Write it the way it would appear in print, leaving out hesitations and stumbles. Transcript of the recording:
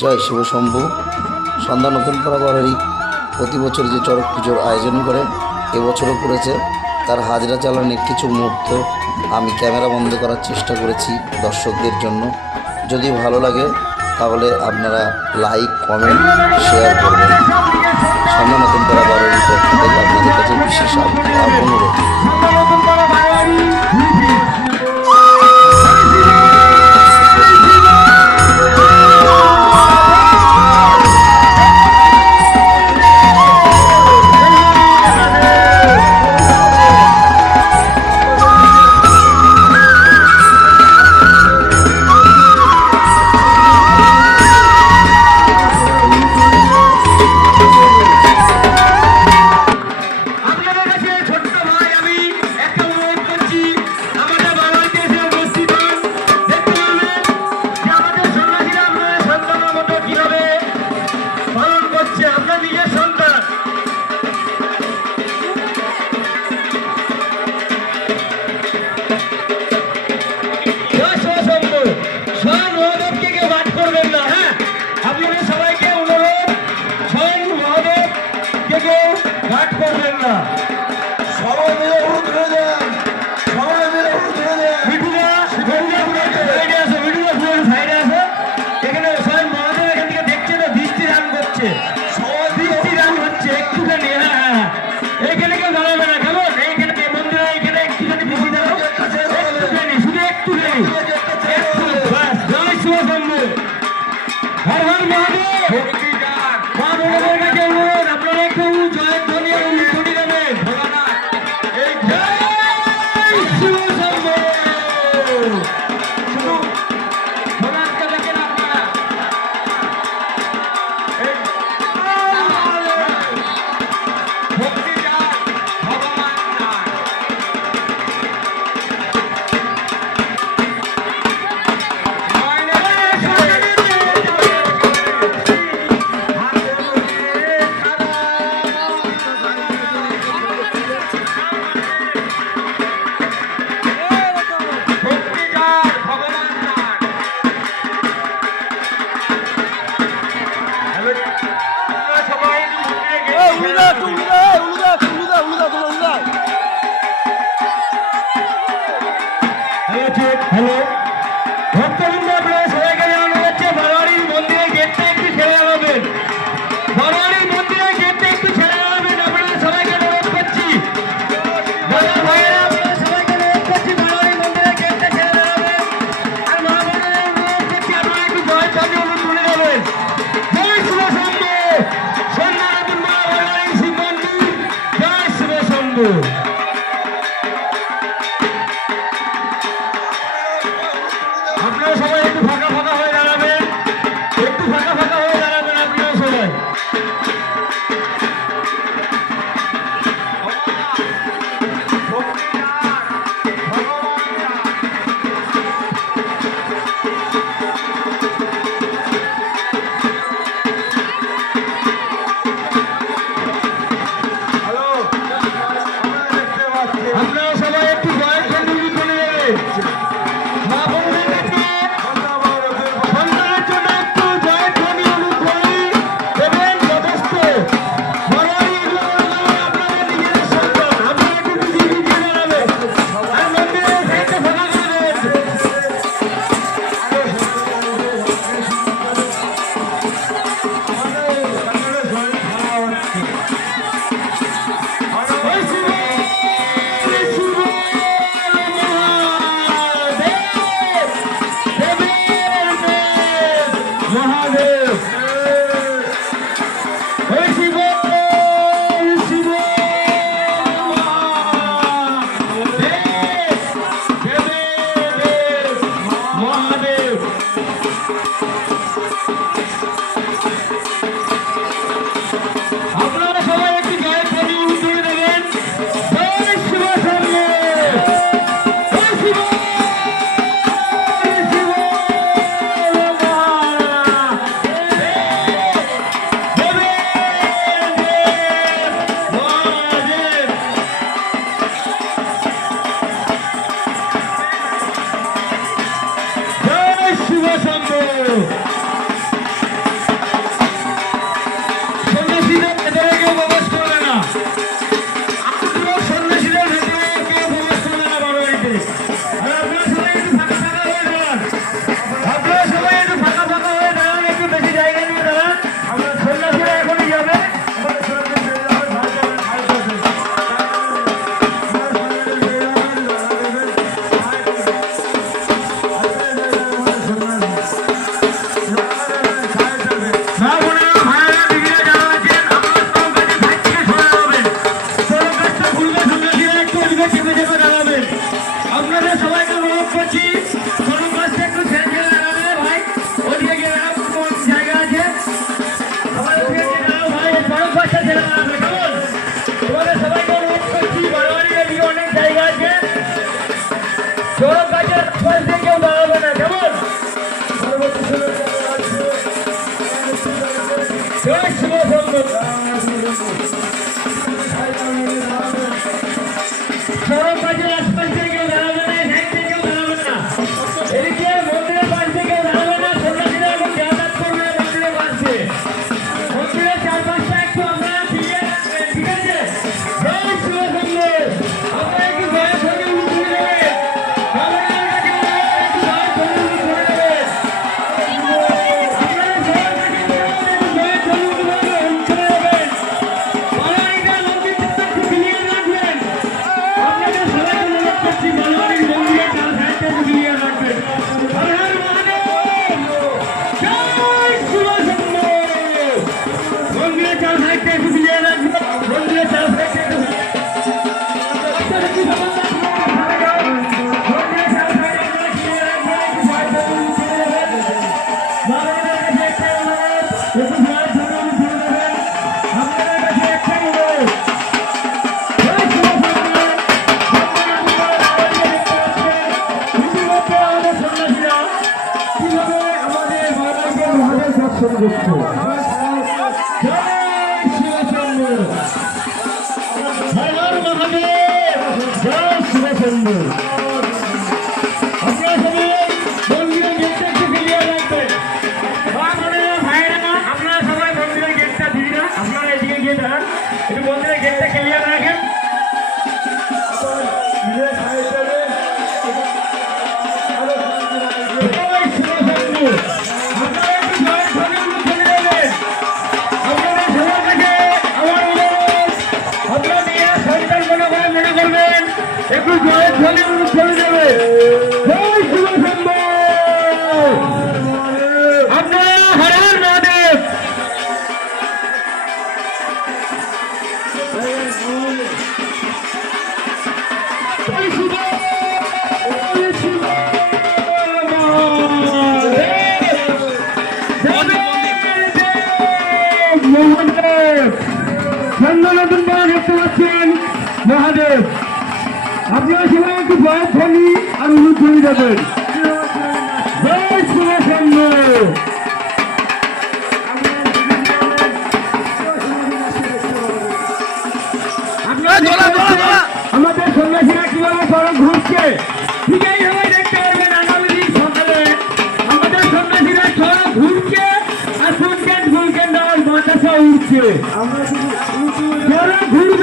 জয় শিব শম্ভু। সন্ধ্যা নতুন পাড়া বাড়ি প্রতি বছর যে চড়ক পুজোর আয়োজন করে এবছরও করেছে। তার হাজরা চালানোর কিছু মুহূর্ত আমি ক্যামেরা বন্ধ করার চেষ্টা করেছি দর্শকদের জন্য। যদি ভালো লাগে তাহলে আপনারা লাইক, কমেন্ট, শেয়ার করবেন। সন্ধ্যা নতুন পাড়া বাড়ির পক্ষ থেকে আপনাদের কাছে বিশেষ অনুরোধ। হ্যালো ভক্তবৃন্দ, আপনারা সবাইকে জানানো যাচ্ছে বারোয়ারির মন্দিরের গেটটা একটু ছেড়ে যাবেন। বারোয়ারির মন্দিরের গেটটা একটু ছেড়ে যাবেন, আপনারা সবাইকে অনুরোধ করছি। দাদা ভাইয়েরা, আপনারা সবাইকে অনুরোধ করছি বারোয়ারির মন্দিরের গেটটা ছেড়ে যাবেন। আর মা বোনেরা অনুরোধ করছি আপনারা একটু জয় চাবি অনুরোধ করে যাবেন। জয় শিব শম্ভু। সন্ধ্যা নতুন পাড়া বারোয়ারি শিব মন্দির। জয় শিব শম্ভু। আপনারা সবাই একটু ফাঁকা ফাঁকা হয়ে দাঁড়াবেন, একটু ফাঁকা ফাঁকা হয়ে দাঁড়াবেন আপনারা সবাই। আপনারা সবাই একটু জয়ের জন্য চলে যাবেন। মা বোনদের কাছে সন্তানের জন্য একটু জয়ের ধ্বনি অনুধ্বনি দেবেন যথেষ্ট। বারোয়ারি এগুলো আপনাদের নিজেদের সন্তান, আপনারা একটু বুঝিয়ে বুঝিয়ে দাঁড়াবেন। আর মন্দিরের সাইডটা ফাঁকা করে দেবেন। জয় শিব শম্ভু। সড়ক বাজে আশপাশ থেকে কেউ দাঁড়াবে না, সাইড থেকে কেউ দাঁড়াবে না। এদিকে মন্দিরের পাশ থেকে কেউ দাঁড়াবে না, সন্ন্যাসীরা এখন যাতায়াত করবে মন্দিরের পাশে। মন্দিরের চারপাশটা একটু আপনারা ফিরিয়ে রাখবেন, ঠিক আছে? জয় শিব শম্ভু। আপনারা একটু জয় সঙ্গে উঠে দেবেন। ভগবানের কাছে একটু জয় সঙ্গে উঠে দেবেন। আপনারা জয় সঙ্গে জয় সঙ্গে উঠে দেবেন। বাঙালিরা মন্দিরটা একটু ফিরিয়ে রাখবেন। আপনাদের সবাইকে অনুরোধ করছি, বাঙালির মন্দিরের চার সাইডটা একটু ফিরিয়ে রাখবেন। হর হর মহাদেব। জয় শিব শম্ভু। মন্দিরের চার সাইডটা একটু ফিরিয়ে রাখবেন। মন্দিরের চার সাইডটা একটু একটু জয়ের ধ্বনি চলে যাবে। জয় শিব শম্ভু। আপনারা হর হর মহাদেব। জয় শিব, জয় শিব মহাদেব। চন্দ্রনতুন পাড়া দেখতে পাচ্ছেন মহাদেব। আপনারা সবাই একটু জয়ের ধ্বনি আর উলুধ্বনি দেবেন। জয় শিব শম্ভু। আমাদের সন্ন্যাসীরা কিভাবে সড়ক ঘুরছে ঠিক এইভাবে দেখতে পারবেন। আগামী দিন সকালে আমাদের সন্ন্যাসীরা সড়ক ঘুরছে আর ফুলকেন ফুলকেন দেওয়ার বাতাসা উঠছে। সড়ক ঘুরবে